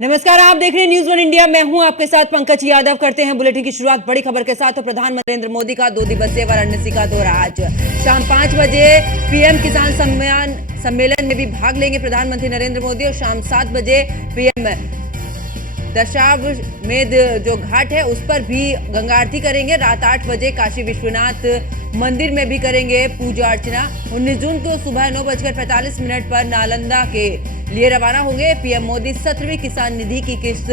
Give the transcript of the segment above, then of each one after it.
नमस्कार, आप देख रहे हैं न्यूज़ वन इंडिया। मैं हूं आपके साथ पंकज यादव। करते हैं बुलेटिन की शुरुआत बड़ी खबर के साथ। तो प्रधानमंत्री नरेंद्र मोदी का 2 दिवसीय वाराणसी का दौरा आज शाम 5 बजे पीएम किसान सम्मेलन में भी भाग लेंगे प्रधानमंत्री नरेंद्र मोदी, और शाम 7 बजे पीएम दशाश्वमेध जो घाट है उस पर भी गंगा आरती करेंगे। रात 8 बजे काशी विश्वनाथ मंदिर में भी करेंगे पूजा अर्चना। 19 जून को सुबह 9:45 पर नालंदा के लिए रवाना होंगे। पीएम मोदी 17वीं किसान निधि की किस्त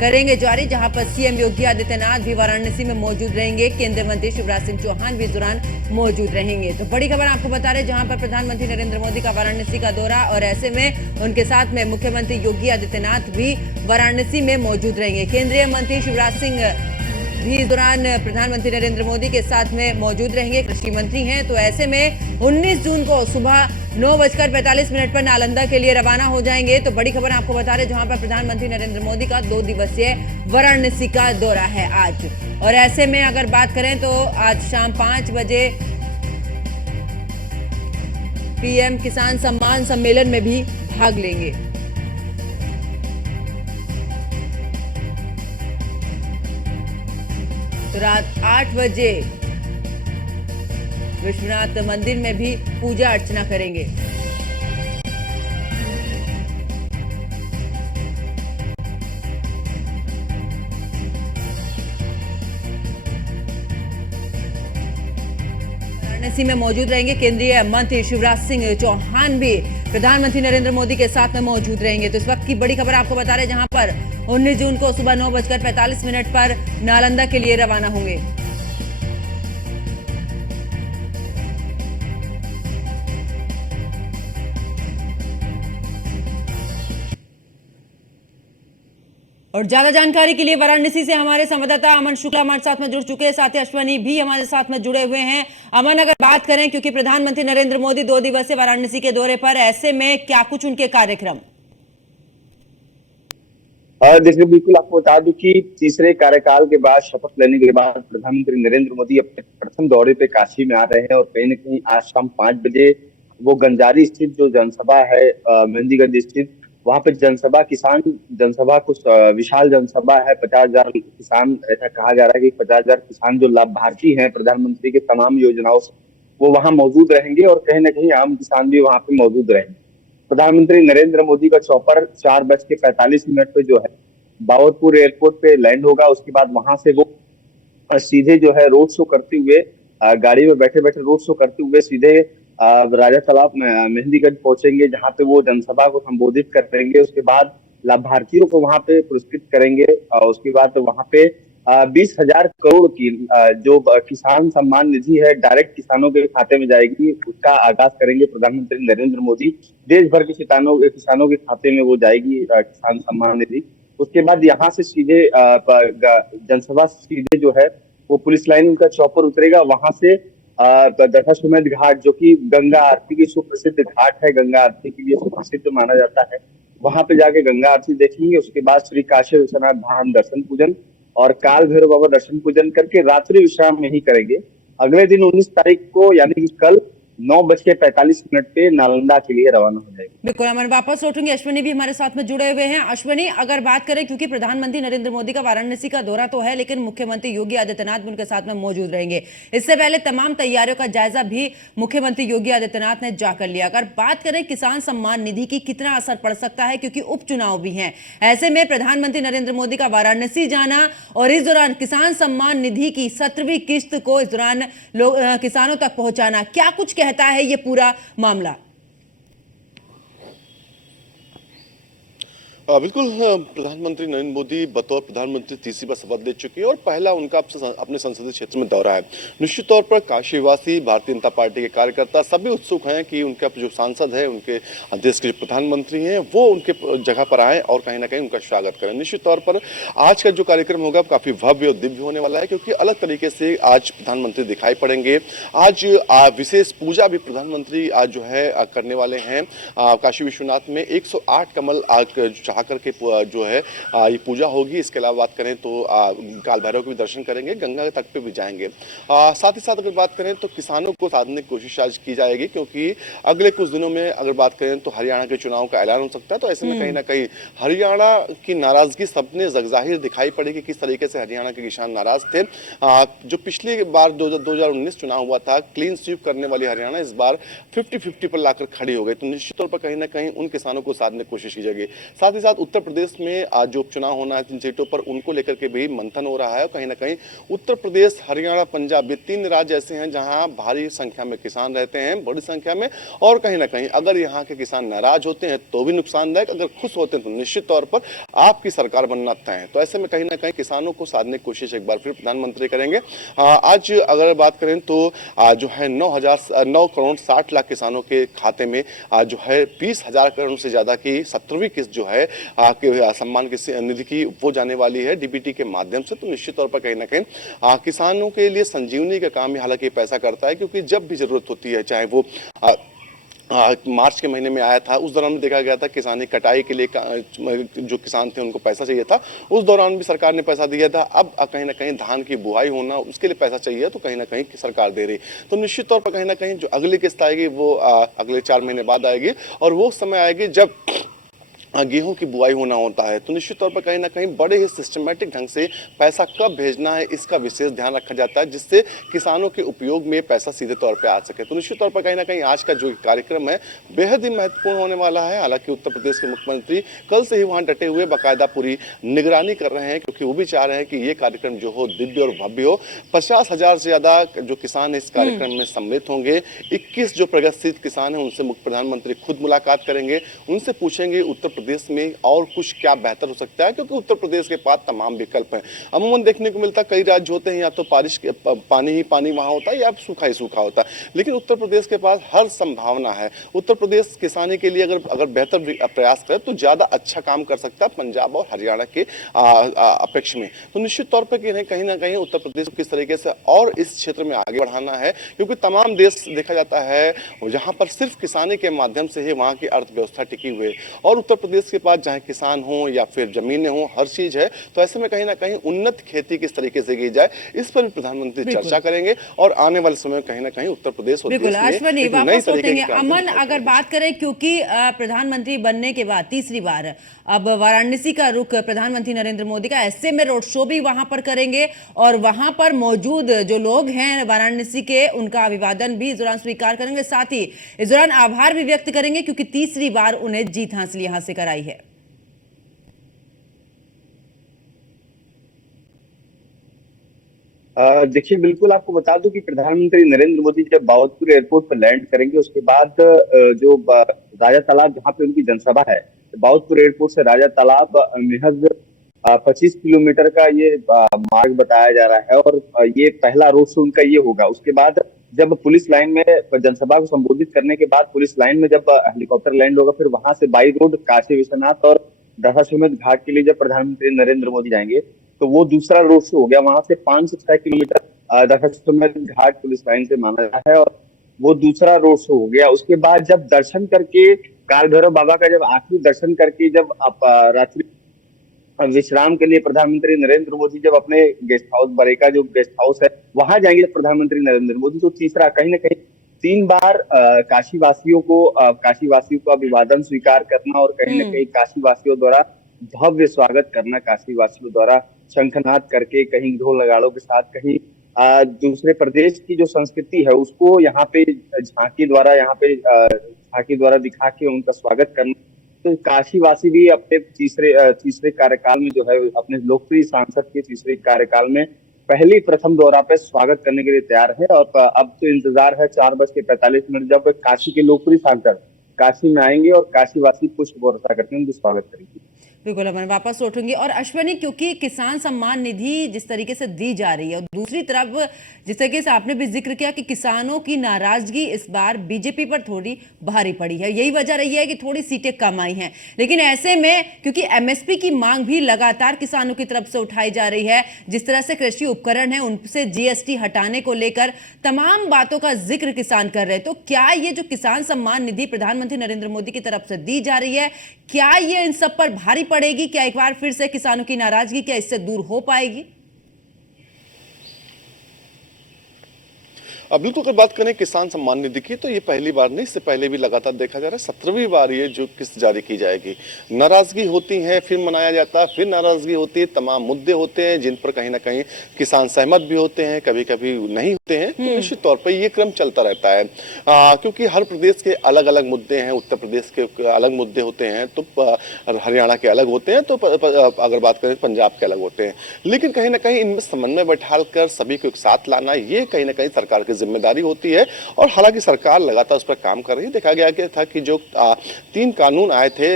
करेंगे जारी, जहां पर सीएम योगी आदित्यनाथ भी वाराणसी में मौजूद रहेंगे। केंद्रीय मंत्री शिवराज सिंह चौहान भी इस दौरान मौजूद रहेंगे। तो बड़ी खबर आपको बता रहे, जहां पर प्रधानमंत्री नरेंद्र मोदी का वाराणसी का दौरा, और ऐसे में उनके साथ में मुख्यमंत्री योगी आदित्यनाथ भी वाराणसी में मौजूद रहेंगे। केंद्रीय मंत्री शिवराज सिंह भी इस दौरान प्रधानमंत्री नरेंद्र मोदी के साथ में मौजूद रहेंगे। कृषि मंत्री हैं, तो ऐसे में 19 जून को सुबह 9:45 पर नालंदा के लिए रवाना हो जाएंगे। तो बड़ी खबर आपको बता रहे, जहां पर प्रधानमंत्री नरेंद्र मोदी का 2 दिवसीय वाराणसी का दौरा है आज। और ऐसे में अगर बात करें तो आज शाम 5 बजे पीएम किसान सम्मान सम्मेलन में भी भाग लेंगे। तो रात 8 बजे विश्वनाथ मंदिर में भी पूजा अर्चना करेंगे। वाराणसी में मौजूद रहेंगे केंद्रीय मंत्री शिवराज सिंह चौहान भी प्रधानमंत्री नरेंद्र मोदी के साथ में मौजूद रहेंगे। तो इस वक्त की बड़ी खबर आपको बता रहे, जहां पर 19 जून को सुबह 9:45 पर नालंदा के लिए रवाना होंगे। और ज्यादा जानकारी के लिए वाराणसी से हमारे संवाददाता अमन शुक्ला हमारे साथ में जुड़ चुके हैं, साथ ही अश्वनी भी हमारे साथ में जुड़े हुए हैं। अमन, अगर बात करें, क्योंकि प्रधानमंत्री नरेंद्र मोदी 2 दिवसीय वाराणसी के दौरे पर, ऐसे में क्या कुछ उनके कार्यक्रम? देखिए, बिल्कुल आपको बता दूं कि तीसरे कार्यकाल के बाद, शपथ लेने के बाद प्रधानमंत्री नरेंद्र मोदी अपने प्रथम दौरे पे काशी में आ रहे हैं। और कहीं न कहीं आज शाम 5 बजे वो गंजारी स्थित जो जनसभा है, मेहंदीगंज स्थित, वहां पे किसान जनसभा, कुछ विशाल जनसभा है। 50,000 किसान, ऐसा कहा जा रहा है कि 50,000 किसान जो लाभार्थी हैं प्रधानमंत्री के तमाम योजनाओं से, वो वहां मौजूद रहेंगे। और कहीं ना कहीं आम किसान भी वहां पे मौजूद रहेंगे। प्रधानमंत्री नरेंद्र मोदी का चॉपर 4:45 पे जो है बावरपुर एयरपोर्ट पे लैंड होगा। उसके बाद वहां से वो सीधे जो है रोड शो करते हुए, गाड़ी में बैठे बैठे रोड शो करते हुए सीधे राजा तालाब मेहंदीगंज पहुंचेंगे, जहां पे वो जनसभा को संबोधित करेंगे। उसके बाद लाभार्थियों को वहां पे पुरस्कृत करेंगे। और उसके बाद वहां पे 20,000 करोड़ की जो किसान सम्मान निधि है डायरेक्ट किसानों के खाते में जाएगी, उसका आगाज करेंगे प्रधानमंत्री नरेंद्र मोदी। देश भर के किसानों के खाते में वो जाएगी किसान सम्मान निधि। उसके बाद यहाँ से सीधे जनसभा सीधे जो है वो पुलिस लाइन का चौपर उतरेगा। वहां से दशाश्वमेध घाट, जो कि गंगा आरती की सुप्रसिद्ध घाट है, गंगा आरती के लिए सुप्रसिद्ध माना जाता है, वहां पे जाके गंगा आरती देखेंगे। उसके बाद श्री काशी विश्वनाथ धाम दर्शन पूजन और काल भैरव बाबा दर्शन पूजन करके रात्रि विश्राम यही करेंगे। अगले दिन 19 तारीख को, यानी कि कल 9:45 पे नालंदा के लिए रवाना हो जाएगी। बिल्कुल अमन, वापस लौटूंगी। अश्वनी भी हमारे साथ में जुड़े हुए हैं। अश्वनी, अगर बात करें, क्योंकि प्रधानमंत्री नरेंद्र मोदी का वाराणसी का दौरा तो है, लेकिन मुख्यमंत्री योगी आदित्यनाथ भी उनके साथ में मौजूद रहेंगे। इससे पहले तमाम तैयारियों का जायजा भी मुख्यमंत्री योगी आदित्यनाथ ने जाकर लिया। अगर बात करें किसान सम्मान निधि की कितना असर पड़ सकता है, क्योंकि उपचुनाव भी हैं, ऐसे में प्रधानमंत्री नरेंद्र मोदी का वाराणसी जाना और इस दौरान किसान सम्मान निधि की 17वीं किस्त को इस दौरान किसानों तक पहुंचाना, क्या कुछ कहता है ये पूरा मामला? बिल्कुल, प्रधानमंत्री नरेंद्र मोदी बतौर प्रधानमंत्री तीसरी बार शपथ ले चुके हैं और पहला उनका अपने संसदीय क्षेत्र में दौरा है। निश्चित तौर पर काशीवासी, भारतीय जनता पार्टी के कार्यकर्ता सभी उत्सुक हैं कि उनका जो सांसद है, उनके देश के जो प्रधानमंत्री हैं, वो उनके जगह पर आए और कहीं ना कहीं उनका स्वागत करें। निश्चित तौर पर आज का जो कार्यक्रम होगा काफी भव्य और दिव्य होने वाला है, क्योंकि अलग तरीके से आज प्रधानमंत्री दिखाई पड़ेंगे। आज विशेष पूजा भी प्रधानमंत्री आज जो है करने वाले हैं। काशी विश्वनाथ में 108 कमल चढ़ा करके जो है ये पूजा होगी। इसके अलावा बात करें तो काल भैरव के भी दर्शन करेंगे, गंगा तट पे भी जाएंगे। साथ ही साथ अगर बात करें तो किसानों को साधने की कोशिश आज की जाएगी, क्योंकि अगले कुछ दिनों में अगर बात करें तो हरियाणा के चुनाव का ऐलान हो सकता है। तो ऐसे में कहीं ना कहीं हरियाणा की नाराजगी सबने जगजाहिर दिखाई पड़ेगी, किस तरीके से हरियाणा के किसान नाराज थे। जो पिछली बार 2019 चुनाव हुआ था, क्लीन स्वीप करने वाली हरियाणा इस बार 50-50 पर लाकर खड़ी हो गई। तो निश्चित तौर पर कहीं ना कहीं उन किसानों को साधने की कोशिश की जाएगी। साथ ही साथ उत्तर प्रदेश में आज जो उपचुनाव होना है 3 सीटों पर, उनको लेकर के भी मंथन हो रहा है। कहीं ना कहीं उत्तर प्रदेश, हरियाणा, पंजाब, ये 3 राज्य ऐसे हैं जहां भारी संख्या में किसान रहते हैं, बड़ी संख्या में। और कहीं ना कहीं अगर यहाँ के किसान नाराज होते हैं तो भी नुकसानदायक, अगर खुश होते हैं तो निश्चित तौर पर आपकी सरकार बनना तय है। तो ऐसे में कहीं ना कहीं किसानों को साधने की कोशिश एक बार फिर प्रधानमंत्री करेंगे। आज अगर बात करें तो जो है 9 करोड़ 60 लाख किसानों के खाते में जो है 20,000 करोड़ से ज्यादा की 17वीं किस्त जो है सम्मान निधि की वो जाने वाली है डीबीटी के माध्यम से। तो निश्चित तौर पर कहीं ना कहीं किसानों के लिए संजीवनी का काम हालांकि पैसा करता है, क्योंकि जब भी जरूरत होती है, चाहे वो मार्च के महीने में आया था, उस दौरान भी देखा गया था किसानी कटाई के लिए जो किसान थे उनको पैसा चाहिए था, उस दौरान भी सरकार ने पैसा दिया था। अब कहीं ना कहीं धान की बुआई होना, उसके लिए पैसा चाहिए, तो कहीं ना कहीं सरकार दे रही। तो निश्चित तौर पर कहीं ना कहीं जो अगली किस्त आएगी वो अगले 4 महीने बाद आएगी, और वो समय आएगी जब गेहूं की बुआई होना होता है। तो निश्चित तौर पर कहीं ना कहीं बड़े ही सिस्टमेटिक ढंग से पैसा कब भेजना है इसका विशेष ध्यान रखा जाता है, जिससे किसानों के उपयोग में पैसा सीधे तौर पे आ सके। तो निश्चित तौर पर कहीं ना कहीं आज का जो कार्यक्रम है बेहद ही महत्वपूर्ण होने वाला है। हालांकि उत्तर प्रदेश के मुख्यमंत्री कल से ही वहां डटे हुए बाकायदा पूरी निगरानी कर रहे हैं, क्योंकि वो भी चाह रहे हैं कि ये कार्यक्रम जो हो दिव्य और भव्य हो। 50,000 से ज्यादा जो किसान इस कार्यक्रम में सम्मिलित होंगे। 21 जो प्रगतिशील किसान हैं उनसे प्रधानमंत्री खुद मुलाकात करेंगे, उनसे पूछेंगे उत्तर प्रदेश में और कुछ क्या बेहतर हो सकता है, क्योंकि उत्तर प्रदेश के पास तमाम विकल्प हैं। अमूमन देखने को मिलता है कई राज्य होते हैं या तो बारिश के पानी ही पानी वहां होता है या सूखा ही सूखा होता है, लेकिन उत्तर प्रदेश के पास हर संभावना है। उत्तर प्रदेश किसानी के लिए अगर बेहतर प्रयास करे तो ज्यादा अच्छा काम कर सकता है पंजाब और हरियाणा के अपेक्षा में। तो निश्चित तौर पर कहीं ना कहीं उत्तर प्रदेश को किस तरीके से और इस क्षेत्र में आगे बढ़ाना है, क्योंकि तमाम देश देखा जाता है जहां पर सिर्फ किसानी के माध्यम से ही वहां की अर्थव्यवस्था टिकी हुई है, और उत्तर प्रदेश के पास चाहे किसान हो या फिर जमीनें हो, हर चीज है। तो ऐसे में कहीं ना कहीं उन्नत खेती किस तरीके से की जाए, इस पर भी प्रधानमंत्री चर्चा करेंगे, और आने वाले समय में कहीं ना कहीं उत्तर प्रदेश और देश में एक नई तरीके की अमन, अगर बात करें क्योंकि प्रधानमंत्री बनने के बाद तीसरी बार अब वाराणसी का रुख प्रधानमंत्री नरेंद्र मोदी का, ऐसे में रोड शो भी वहां पर करेंगे, और वहां पर मौजूद जो लोग हैं वाराणसी के उनका अभिवादन भी इस दौरान स्वीकार करेंगे, साथ ही इस दौरान आभार भी व्यक्त करेंगे, क्योंकि तीसरी बार उन्हें जीत हासिल यहां से कराई है। देखिए, बिल्कुल आपको बता दूं कि प्रधानमंत्री नरेंद्र मोदी जब दाऊदपुर एयरपोर्ट पर लैंड करेंगे, उसके बाद जो राजा तालाब जहां पे उनकी जनसभा है, दाऊदपुर एयरपोर्ट से राजा तालाब महज 25 किलोमीटर का ये मार्ग बताया जा रहा है, और ये पहला रोड शो उनका ये होगा। उसके बाद जब पुलिस लाइन में जनसभा को संबोधित करने के बाद पुलिस लाइन में जब हेलीकॉप्टर लैंड होगा, फिर वहां से बाई रोड काशी विश्वनाथ और दशाश्वमेध घाट के लिए जब प्रधानमंत्री नरेंद्र मोदी जाएंगे, तो वो दूसरा रोड शो हो गया। वहां से 5 से 6 kilometre Dashashwamedh Ghat police line से माना जाता है, और वो दूसरा रोड शो हो गया। उसके बाद जब दर्शन करके काल भैरव बाबा का जब आखिरी दर्शन करके जब आप रात्रि विश्राम के लिए प्रधानमंत्री नरेंद्र मोदी जब अपने गेस्ट हाउस बरेका जो गेस्ट हाउस है वहां जाएंगे प्रधानमंत्री नरेंद्र मोदी, तो तीसरा कहीं ना कहीं 3 बार काशी वासियों का अभिवादन स्वीकार करना, और कहीं ना कहीं काशी वासियों द्वारा भव्य स्वागत करना, काशी वासियों द्वारा शंखनाद करके, कहीं ढोल नगाड़ों के साथ, कहीं दूसरे प्रदेश की जो संस्कृति है उसको यहाँ पे झांकी द्वारा दिखा के उनका स्वागत करना। तो काशीवासी भी अपने तीसरे कार्यकाल में जो है अपने लोकप्रिय सांसद के तीसरे कार्यकाल में प्रथम दौरा पे स्वागत करने के लिए तैयार है। और अब तो इंतजार है 4:45 जब काशी के लोकप्रिय सांसद काशी में आएंगे और काशीवासी पुष्प वर्षा करके उनका स्वागत करेंगे। बिल्कुल, मैं वापस लौटूंगी। और अश्वनी, क्योंकि किसान सम्मान निधि जिस तरीके से दी जा रही है, और दूसरी तरफ जिस तरीके से आपने भी जिक्र किया कि किसानों की नाराजगी इस बार बीजेपी पर थोड़ी भारी पड़ी है, यही वजह रही है कि थोड़ी सीटें कम आई हैं। लेकिन ऐसे में क्योंकि एमएसपी की मांग भी लगातार किसानों की तरफ से उठाई जा रही है, जिस तरह से कृषि उपकरण है उनसे जीएसटी हटाने को लेकर तमाम बातों का जिक्र किसान कर रहे हैं, तो क्या ये जो किसान सम्मान निधि प्रधानमंत्री नरेंद्र मोदी की तरफ से दी जा रही है, क्या ये इन सब पर भारी पड़ेगी? क्या एक बार फिर से किसानों की नाराजगी क्या इससे दूर हो पाएगी? अब बिल्कुल अगर बात करें किसान सम्मान निधि की तो ये पहली बार नहीं, इससे पहले भी लगातार देखा जा रहा है 17वीं बार ये जो किस्त जारी की जाएगी। नाराजगी होती है, फिर मनाया जाता है, फिर नाराजगी होती है, तमाम मुद्दे होते हैं जिन पर कहीं ना कहीं किसान सहमत भी होते हैं, कभी कभी नहीं होते हैं। तो निश्चित तौर पर ये क्रम चलता रहता है क्योंकि हर प्रदेश के अलग अलग मुद्दे हैं। उत्तर प्रदेश के अलग मुद्दे होते हैं तो हरियाणा के अलग होते हैं, तो अगर बात करें पंजाब के अलग होते हैं। लेकिन कहीं ना कहीं इनमें समन्वय बैठाल कर सभी को एक साथ लाना, ये कहीं ना कहीं सरकार की जिम्मेदारी होती है। और हालांकि सरकार लगातार उस पर काम कर रही है। देखा गया कि था कि जो 3 कानून आए थे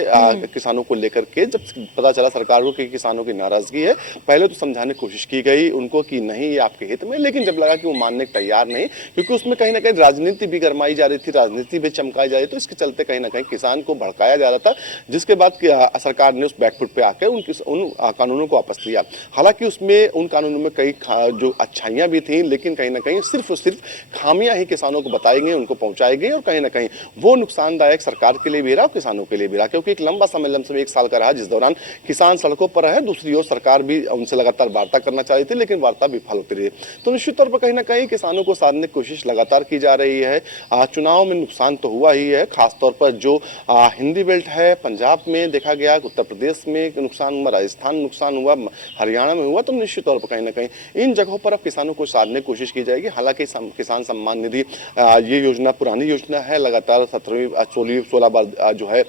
किसानों को लेकर के, जब पता चला सरकार को कि किसानों की नाराजगी है, पहले तो समझाने की कोशिश की गई उनको कि नहीं ये आपके हित में, लेकिन जब लगा कि वो मानने को तैयार नहीं, क्योंकि उसमें कहीं ना कहीं राजनीति भी गरमाई जा रही थी, राजनीति भी चमकाई जा रही थी, तो इसके चलते कहीं ना कहीं किसान को भड़काया जा रहा था, जिसके बाद सरकार ने उस बैकफुट पे आकर उन कानूनों को वापस लिया। हालांकि उसमें उन कानूनों में कई जो अच्छाइयां भी थी, लेकिन कहीं ना कहीं सिर्फ और सिर्फ खामियां ही किसानों को बताई गई, उनको पहुंचाई गई, और कहीं ना कहीं वो नुकसानदायक सरकार के लिए भी रहा और किसानों के लिए भी रहा, क्योंकि एक लंबा समय लमसम 1 साल का रहा जिस दौरान किसान सड़कों पर रहे। दूसरी ओर सरकार भी उनसे लगातार वार्ता करना चाह रही थी, लेकिन वार्ता विफल होती रही। तो निश्चित तौर पर कहीं ना कहीं किसानों को साधने की कोशिश लगातार की जा रही है। चुनाव में नुकसान तो हुआ ही है, खासतौर पर जो हिंदी बेल्ट है, पंजाब में देखा गया, उत्तर प्रदेश में नुकसान हुआ, राजस्थान में नुकसान हुआ, हरियाणा में हुआ। तो निश्चित तौर पर कहीं ना कहीं इन जगहों पर अब किसानों को साधने की कोशिश की जाएगी। हालांकि किसान सम्मान निधि ये योजना पुरानी योजना है, लगातार 16 बार जो है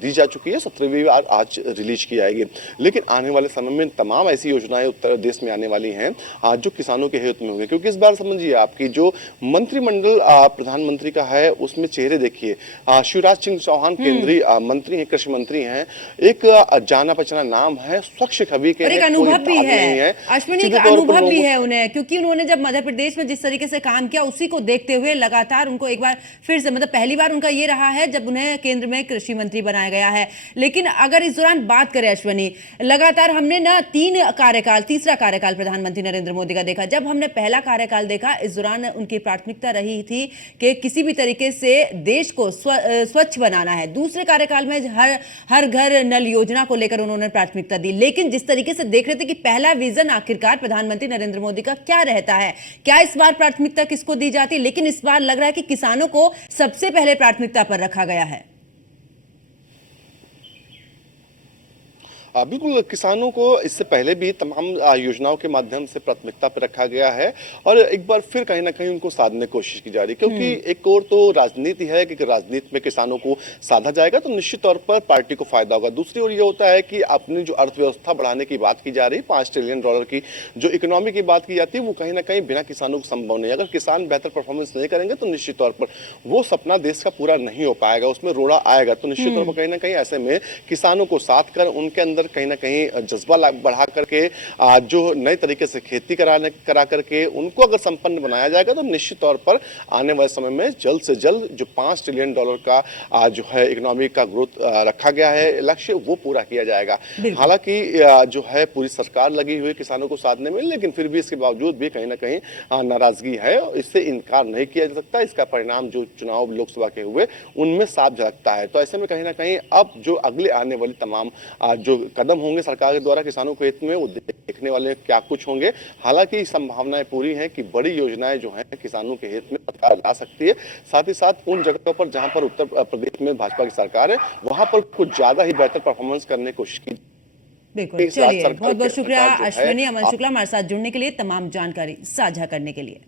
दी जा चुकी है, 17वीं बार आज रिलीज की जाएगी। लेकिन आने वाले समय में तमाम ऐसी योजनाएं उत्तर प्रदेश में आने वाली हैं जो किसानों के हित में होंगे, क्योंकि इस बार समझिए आपकी जो मंत्रिमंडल प्रधानमंत्री का है उसमें चेहरे देखिए, शिवराज सिंह चौहान केंद्रीय मंत्री हैं, कृषि मंत्री हैं, एक जाना पहचाना नाम है, स्वच्छ छवि के, एक अनुभव भी है अश्विनी, का अनुभव भी है उन्हें, क्योंकि उन्होंने जब मध्य प्रदेश में जिस तरीके से काम किया उसी को देखते हुए लगातार उनको एक बार फिर से, मतलब पहली बार उनका ये रहा है जब उन्हें केंद्र में कृषि मंत्री बनाया गया है। लेकिन अगर इस दौरान बात करें अश्विनी, लगातार हमने ना तीसरा कार्यकाल प्रधानमंत्री नरेंद्र मोदी का देखा। जब हमने पहला कार्यकाल देखा, इस दौरान उनकी प्राथमिकता रही थी कि किसी भी तरीके से देश को स्वच्छ बनाना है। दूसरे कार्यकाल में हर घर नल योजना को लेकर उन्होंने प्राथमिकता दी। लेकिन जिस तरीके से देख रहे थे कि पहला विजन आखिरकार प्रधानमंत्री नरेंद्र मोदी का क्या रहता है, क्या इस बार प्राथमिकता किसको दी जाती, लेकिन इस बार लग रहा है कि किसानों को सबसे पहले प्राथमिकता पर रखा गया है। बिल्कुल, किसानों को इससे पहले भी तमाम योजनाओं के माध्यम से प्राथमिकता पर रखा गया है, और एक बार फिर कहीं ना कहीं उनको साधने की कोशिश की जा रही है, क्योंकि एक और तो राजनीति है कि राजनीति में किसानों को साधा जाएगा तो निश्चित तौर पर पार्टी को फायदा होगा। दूसरी ओर ये होता है कि अपनी जो अर्थव्यवस्था बढ़ाने की बात की जा रही है, $5 ट्रिलियन की जो इकोनॉमी की बात की जाती है, वो कहीं ना कहीं बिना किसानों को संभव नहीं है। अगर किसान बेहतर परफॉर्मेंस नहीं करेंगे तो निश्चित तौर पर वो सपना देश का पूरा नहीं हो पाएगा, उसमें रोड़ा आएगा। तो निश्चित तौर पर कहीं ना कहीं ऐसे में किसानों को साथ कर उनके अंदर कहीं ना कहीं जज्बा बढ़ा करके जो नए तरीके से खेती करा करके उनको अगर संपन्न बनाया जाएगा तो निश्चित तौर पर आने वाले समय में जल्द से जल्द जो $5 ट्रिलियन का जो है इकोनॉमिक का ग्रोथ रखा गया है लक्ष्य, वो पूरा किया जाएगा। हालांकि जो है पूरी सरकार लगी हुई किसानों को साधने में, लेकिन फिर भी इसके बावजूद भी कहीं ना कहीं नाराजगी है, इससे इनकार नहीं किया जा सकता। इसका परिणाम जो चुनाव लोकसभा के हुए उनमें साफ झलकता है। तो ऐसे में कहीं ना कहीं अब जो अगले आने वाली तमाम जो कदम होंगे सरकार के द्वारा किसानों के हित में, वो देखने वाले क्या कुछ होंगे। हालांकि संभावनाएं पूरी हैं कि बड़ी योजनाएं जो हैं किसानों के हित में सरकार ला सकती है। साथ ही साथ उन जगहों पर जहां पर उत्तर प्रदेश में भाजपा की सरकार है, वहां पर कुछ ज्यादा ही बेहतर परफॉर्मेंस करने की कोशिश की। बिल्कुल, चलिए बहुत बहुत शुक्रिया अश्विनी। अमन शुक्ला हमारे साथ जुड़ने के लिए, तमाम जानकारी साझा करने के लिए।